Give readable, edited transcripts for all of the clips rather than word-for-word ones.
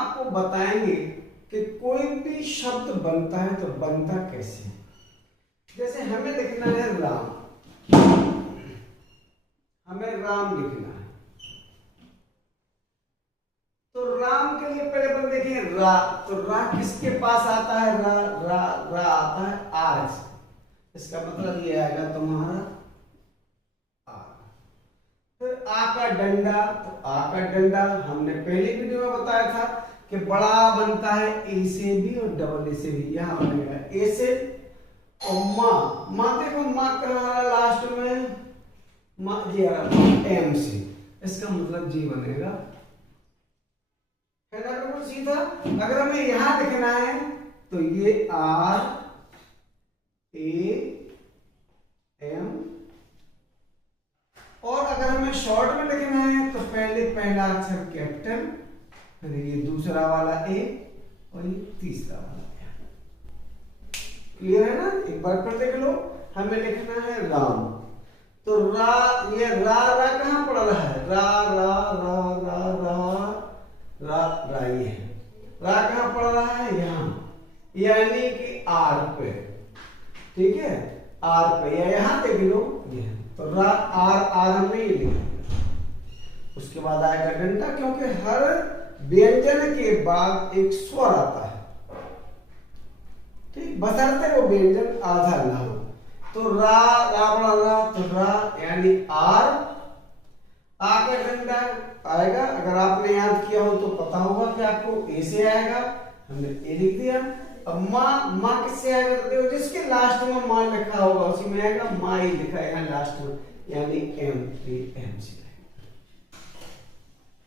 आपको बताएंगे कि कोई भी शब्द बनता है तो बनता कैसे। जैसे हमें लिखना है राम, हमें राम लिखना है, तो राम के लिए पहले अपन देखें रा, तो रा किसके पास आता है, रा रा रा आता है आज, इसका मतलब ये आएगा तुम्हारा आ। फिर आ का डंडा, तो आ का डंडा हमने पहली वीडियो में बताया था कि बड़ा बनता है ए से भी और डबल ए से भी, यहां बनेगा ए से। और माँ, माँ देखो माँ कहाँ लास्ट में, माँ जी एम से, इसका मतलब जी बनेगा, है ना बिल्कुल सीधा। अगर हमें यहां लिखना है तो ये आर ए एम, और अगर हमें शॉर्ट में लिखना है तो पहले पहला अक्षर कैपिटल, फिर ये दूसरा वाला ए और ये तीसरा वाला ए। क्लियर है ना, एक बार फिर देख लो। हमें लिखना है राम, तो रा, ये रा रा कहां पड़ रहा है, रा रा रा रा रा रा रा, ये है रा कहां पड़ रहा है, यहां, यानी कि आर पे, ठीक है, आर पे, या यहां देख लो ये, तो रा आर आर हमने ये लिखा। उसके बाद आएगा डंडा, क्योंकि हर व्यंजन के बाद एक स्वर आता है, ठीक, बशर्ते वो व्यंजन आधा ना हो। तो रा रा बड़ा रा, तो रा यानी आर, आ का डंडा आएगा, अगर आपने याद किया हो तो पता होगा कि आपको ए से आएगा, हमने ए लिख दिया। अब माँ, माँ किससे आएगा, तो देखो जिसके लास्ट में माँ लिखा होगा उसी में आएगा, माँ ही लिखा है यहाँ लास्ट में, यानी एम एम से।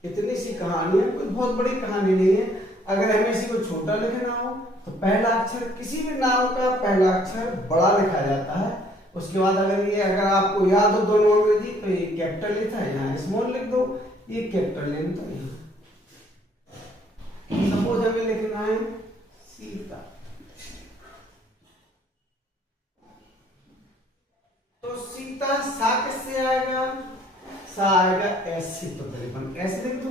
इतनी सी कहानी है, कुछ बहुत बड़ी कहानी नहीं है। अगर हमें इसी को छोटा लिखना हो तो पहला अक्षर, किसी भी नाम का पहला अक्षर बड़ा लिखा जाता है, उसके बाद अगर आपको याद हो दोनों अंग्रेजी, तो ये कैपिटल लिखा है, यहाँ स्मॉल लिख दो, ये कैपिटल लेना था यहाँ। सपोज हमें लिखना है सीता, तो सीता सा किससे आएगा, सा आएगा एस से, तो करीबन ऐसे लिख दो।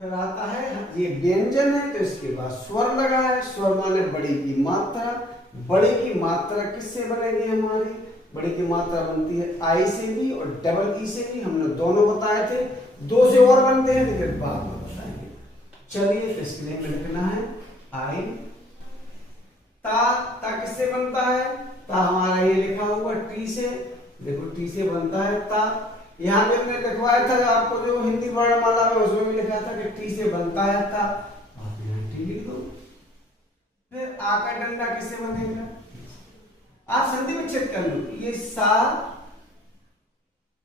फिर आता है, ये व्यंजन है तो इसके बाद स्वर लगा है, स्वर माने बड़ी की मात्रा, बड़ी की मात्रा किससे बनेगी हमारी, बड़ी की मात्रा बनती है आई से भी और डबल ई से भी, हमने दोनों बताए थे, दो से और बनते हैं लेकिन बाद में बताएंगे। चलिए तो इसके लिए लिखना है आई। ता, ता किससे बनता है, ता हमारा ये लिखा हुआ टी से, देखो टी से बनता है ता, यहाँ भी हमने लिखवाया था आपको जो हिंदी वर्णमाला में, उसमें भी लिखा था कि टी से बनता है ता, आप यहाँ टी लिख दो। फिर आ का डंडा किससे बनेगा, आप संधि विच्छेद कर लो, ये सा,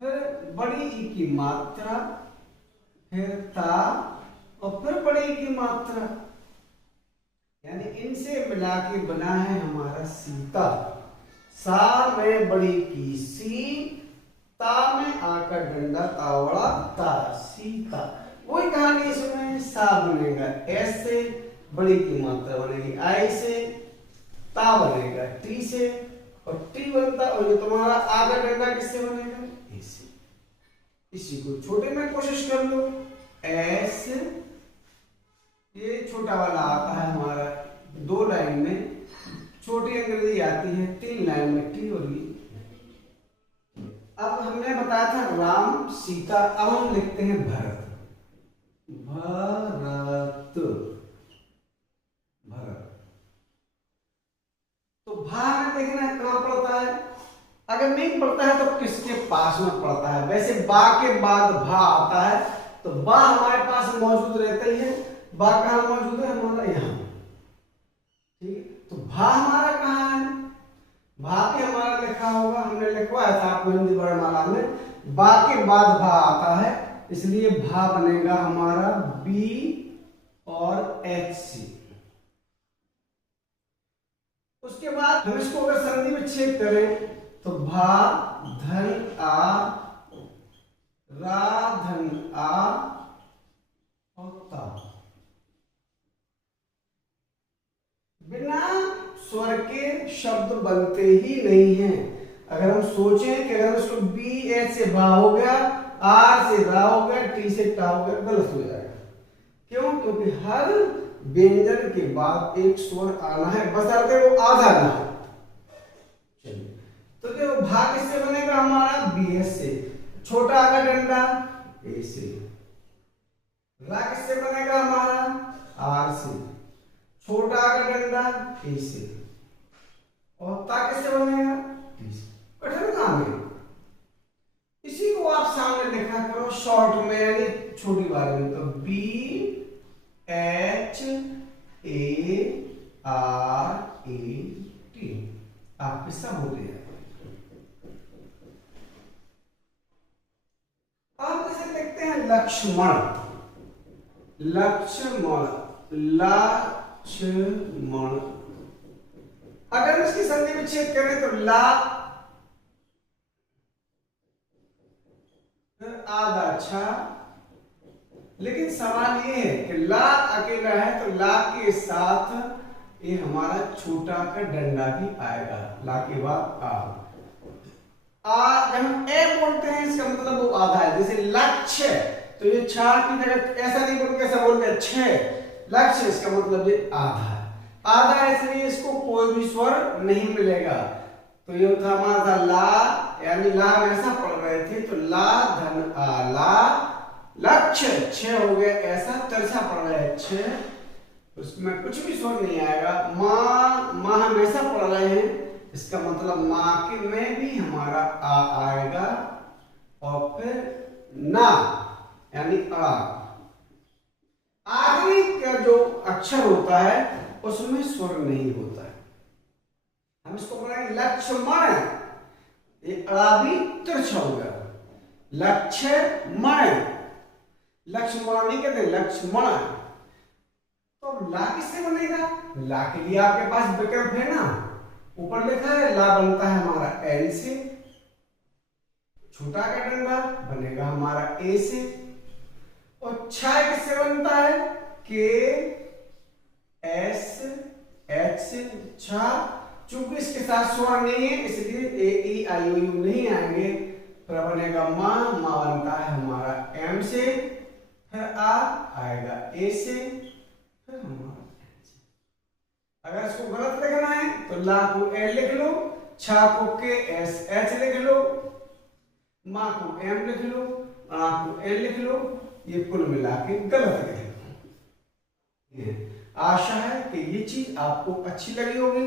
फिर बड़ी ई की मात्रा, फिर ता, और फिर बड़ी ई की मात्रा, यानी इनसे मिला के बना है हमारा सीता। सा में बड़ी की सी, ता में आ का डंडा तावड़ा ता, सीता। वही कहानी इसमें, सा बनेगा एस से, बड़ी की मात्रा बनेगी आई से, ता बनेगा टी से, और टी बनता, और जो तुम्हारा आ का डंडा किससे बनेगा, ए से। इसी को छोटे में कोशिश कर लो, एस, ये छोटा वाला आता है हमारा 2 लाइन में, छोटी अंग्रेजी आती है 3 लाइन में, टी और ये। अब हमने बताया था राम सीता, अब हम लिखते हैं भरत, भरत, भरत। तो भा में देखना है कहां पड़ता है, अगर नहीं पड़ता है तो किसके पास में पड़ता है, वैसे बा के बाद भा आता है, तो बा हमारे पास मौजूद रहता ही है, बा कहां मौजूद है हमारा यहाँ, ठीक है। तो भा हमारा कहाँ है, भा भी हमारा लिखा होगा, हमने लिखवाया था आपको हिंदी वर्णमाला में, बा के बाद भा आता है, इसलिए भा बनेगा हमारा बी और एच सी। उसके बाद हम इसको अगर संधि विच्छेद करें तो भा धन आ, रा धन आ और ता, बिना स्वर के शब्द बनते ही नहीं हैं। अगर हम सोचें कि अगर उसको बी एच से भा हो गया आर से रा हो गया, टी से टा हो गया, गलत हो जाएगा। क्यों? क्योंकि हर व्यंजन के बाद एक स्वर आना है, बशर्ते वो आधा ना हो। चलिए, तो देखो भा किससे बनेगा हमारा? बी एस से। छोटा का डंडा ए से। रा किससे बनेगा हमारा? आर से। छोटा का डंडा ए से। और ता किससे बनेगा? टी से। कठिन काम है। इसी को आप सामने लिखा करो शॉर्ट में, यानी छोटी बार में। तो B H A R A T, आपके सब हो गया। आप इसे लिखते हैं लक्ष्मण। लक्ष्मण, लक्ष्मण। अगर इसकी संधि विच्छेद करें तो ला आधा छा। लेकिन सवाल ये है कि ला अकेला है तो ला के साथ ये हमारा छोटा का डंडा भी आएगा। ला के बाद जब हम ए बोलते हैं इसका मतलब वो आधा है। जैसे लक्ष्य, तो ये छा की जगह ऐसा नहीं बोल, कैसा बोलते हैं? छह। लक्ष्य, इसका मतलब ये आधा है। आधा है इसलिए इसको कोई भी स्वर नहीं मिलेगा। तो ये था हमारा ला, यानी ला में ऐसा पढ़ रहे थे तो ला धन आ, ला लक्ष्य छह हो गया, ऐसा तरसा पढ़ रहे हैं छह, उसमें कुछ भी स्वर नहीं आएगा। माँ, माँ हमेशा पढ़ रहे हैं, इसका मतलब माँ के में भी हमारा आ आएगा। और फिर ना, यानी आ। आखिरी का जो अक्षर होता है उसमें स्वर नहीं होता है। हम इसको बोलेंगे लक्ष्मण। ये अड़ा भी तिरछा हो गया। लक्ष्मण, लक्ष्मण नहीं कहते, लक्ष्मण। तो ला किससे बनेगा? ला के लिए आपके पास विकल्प है ना, ऊपर लिखा है ला बनता है हमारा एल से। छोटा का डंडा बनेगा हमारा ए से। और छा किससे बनता है? के एस एच से छा। चूंकि इसके साथ स्वर नहीं है इसलिए ए ई आई ओ यू नहीं आएंगे। फिर बनेगा माँ, माँ बनता है हमारा एम से। फिर आ आएगा ए से, फिर हमारा एन से। अगर इसको गलत लिखना है तो ला को एल लिख लो, छा को के एस एच लिख लो, माँ को एम लिख लो, आ को एल लिख लो। ये कुल मिला के गलत लिख लो। आशा है कि ये चीज आपको अच्छी लगी होगी।